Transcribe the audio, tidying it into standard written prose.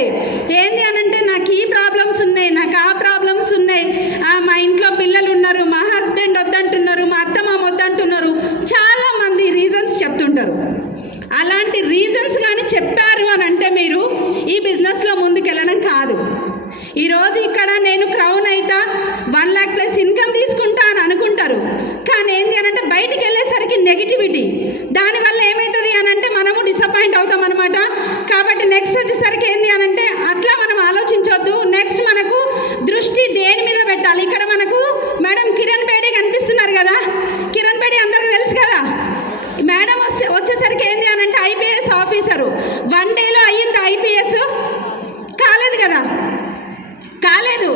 వస్తాయి. ఏంటి అని అంటే నాకు ఈ ప్రాబ్లమ్స్ ఉన్నాయి, నాకు ఆ ప్రాబ్లమ్స్ ఉన్నాయి, మా ఇంట్లో పిల్లలు ఉన్నారు, మా హస్బెండ్ వద్దంటున్నారు, మా అత్తమామ వద్దంటున్నారు, చాలామంది రీజన్స్ చెప్తుంటారు. అలాంటి రీజన్స్ కానీ చెప్పారు అని అంటే మీరు ఈ బిజినెస్లో ముందుకెళ్ళడం కాదు. ఈరోజు ఇక్కడ నేను క్రౌన్ అయితే 1 lakh ప్లస్ ఇన్కమ్ తీసుకుంటా అని అనుకుంటారు. కానీ ఏంటి అని అంటే బయటికి వెళ్ళేసరికి నెగిటివిటీ, దానివల్ల ఏమవుతుంది అని అంటే మనము డిసప్పాయింట్ అవుతాం అనమాట. కాబట్టి నెక్స్ట్ వచ్చేసరికి ఏంటి అని అంటే అట్లా మనం ఆలోచించవద్దు. నెక్స్ట్ మనకు దృష్టి దేని మీద పెట్టాలి? ఇక్కడ మనకు మేడం కిరణ్ బేడి కనిపిస్తున్నారు కదా, కిరణ్ బేడి అందరికీ తెలుసు కదా. మేడం వచ్చేసరికి ఏంటి అని అంటే ఐపీఎస్ ఆఫీసరు. 1 డేలో అయ్యింది ఐపీఎస్? కాలేదు కదా, కాలేదు.